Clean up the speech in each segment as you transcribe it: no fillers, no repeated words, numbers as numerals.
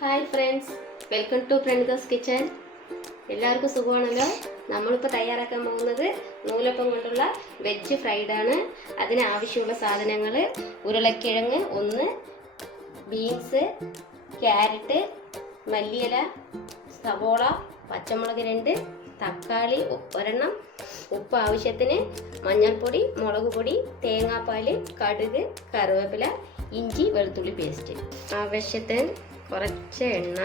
Hi friends, welcome to Praneetha's kitchen. എല്ലാവർക്കും സുഖമാണല്ലോ. നമ്മളിപ്പോൾ തയ്യാറാക്കാൻ പോകുന്നത് നൂലപ്പം കൊണ്ടുള്ള വെജ് ഫ്രൈഡ് ആണ്. അതിന് ആവശ്യമുള്ള സാധനങ്ങൾ: ഉരുളക്കിഴങ്ങ് 1, ബീൻസ്, ക്യാരറ്റ്, മല്ലിയില, സവോള, പച്ചമുളക് 2, തക്കാളി 1, ഉപ്പ് ആവശ്യത്തിന്, മഞ്ഞൾപ്പൊടി, മുളക് പൊടി, തേങ്ങാപ്പാൽ, കടുക്, കറിവേപ്പില, ഇഞ്ചി വെളുത്തുള്ളി പേസ്റ്റ്. ആവശ്യത്തിന് കുറച്ച് എണ്ണ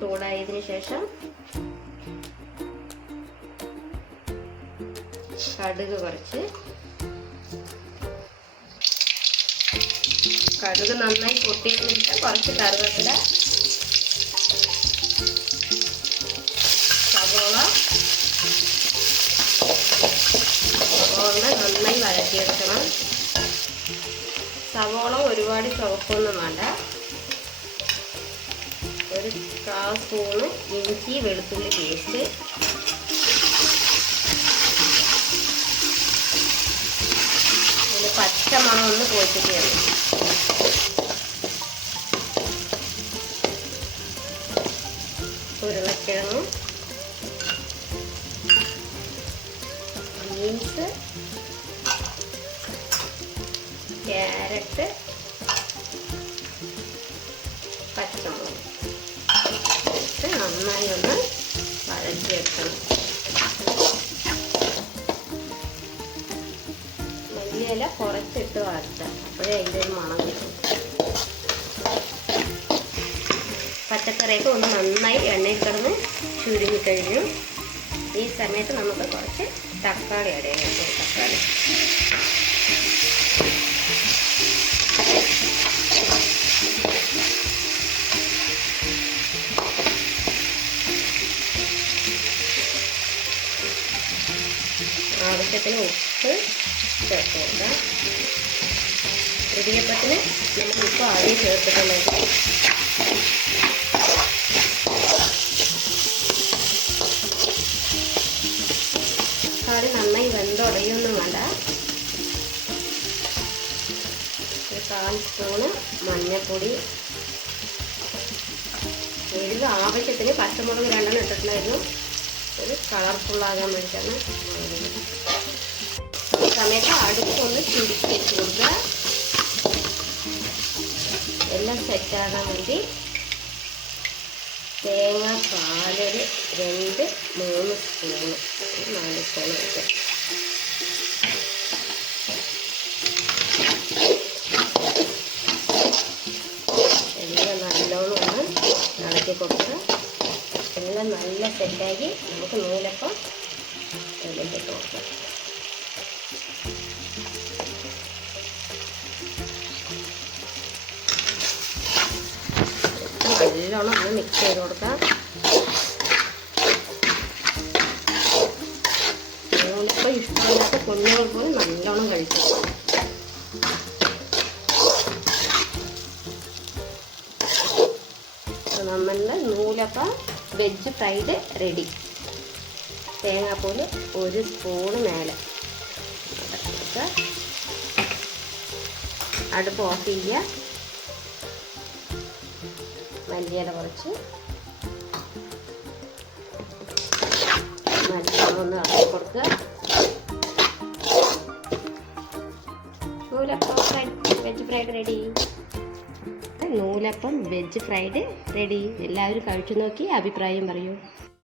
ചൂടായതിനു ശേഷം കടുക് നന്നായി പൊട്ടിയിട്ട് കുറച്ച് കറിവേപ്പില, സവോള നന്നായി വഴറ്റിയെടുക്കണം. സവോള ഒരുപാട് ചുവപ്പൊന്നും വേണ്ട. 1/4 സ്പൂണ് ഇഞ്ചി വെളുത്തുള്ളി പേസ്റ്റ്, അതിന് പച്ചമണം ഒന്ന് പോയിച്ചിട്ട് വേണം. ഉരുളക്കിഴങ്ങും ബീൻസ്, ക്യാരറ്റ്, പച്ചമുളക് നന്നായി ഒന്ന് വഴറ്റിയെടുക്കണം. മല്ലിയില കുറച്ചിട്ട് വറുത്താൽ അപ്പോഴേ അതിൻ്റെ ഒരു മണം കിട്ടും. പച്ചക്കറിയൊക്കെ ഒന്ന് നന്നായി എണ്ണയിൽ കിടന്ന് ചുരുങ്ങിക്കഴിഞ്ഞു. ഈ സമയത്ത് നമുക്ക് കുറച്ച് തക്കാളി ആഡ് ചെയ്യാം. തക്കാളി ആവശ്യത്തിന് ഉപ്പ് ചേർത്ത് കൊടുക്കാം. ഇടിയപ്പത്തിന് നമുക്ക് ഉപ്പ് ആദ്യം ചേർത്തിട്ടുണ്ടായിരുന്നു. കറി നന്നായി വെന്തുടയൊന്നും വേണ്ട. 1/4 സ്പൂണ് മഞ്ഞൾപ്പൊടി, എരിവ് ആവശ്യത്തിന് പച്ചമുളക് 2 ഇട്ടിട്ടുണ്ടായിരുന്നു. ഒരു കളർഫുള്ളാകാൻ വേണ്ടിയിട്ടാണ്. ഈ സമയത്ത് അടുപ്പൊന്ന് ചുരുക്കി വെച്ച് കൊടുക്കുക. എല്ലാം സെറ്റാകാൻ വേണ്ടി തേങ്ങാപ്പാൽ 2-3 സ്പൂണ്, 4 സ്പൂൺ വെച്ച് എല്ലാം നല്ലോണം ഒന്ന് ഇളക്കി കൊടുക്കുക. എല്ലാം നല്ല സെറ്റാക്കി നമുക്ക് നൂലപ്പം ഇതിലേക്ക് നോക്കാം. നല്ലോണം ഒന്ന് മിക്സ് ചെയ്ത് കൊടുക്കാം. നൂലപ്പം ഇഷ്ടമില്ലാത്ത കുഞ്ഞുങ്ങൾ പോലും നല്ലോണം കഴിക്കും. നമ്മളുടെ നൂലപ്പം വെജ് ഫ്രൈഡ് റെഡി. തേങ്ങാപ്പൂൽ 1 സ്പൂണ് മേലെ. അടുപ്പ് ഓഫ് ചെയ്യുക. മല്ലിയില കുറച്ച് ഒന്ന് ഇറക്കി കൊടുക്കുക. നൂലപ്പം വെജ് ഫ്രൈഡ് റെഡി. എല്ലാവരും കഴിച്ചു നോക്കി അഭിപ്രായം പറയൂ.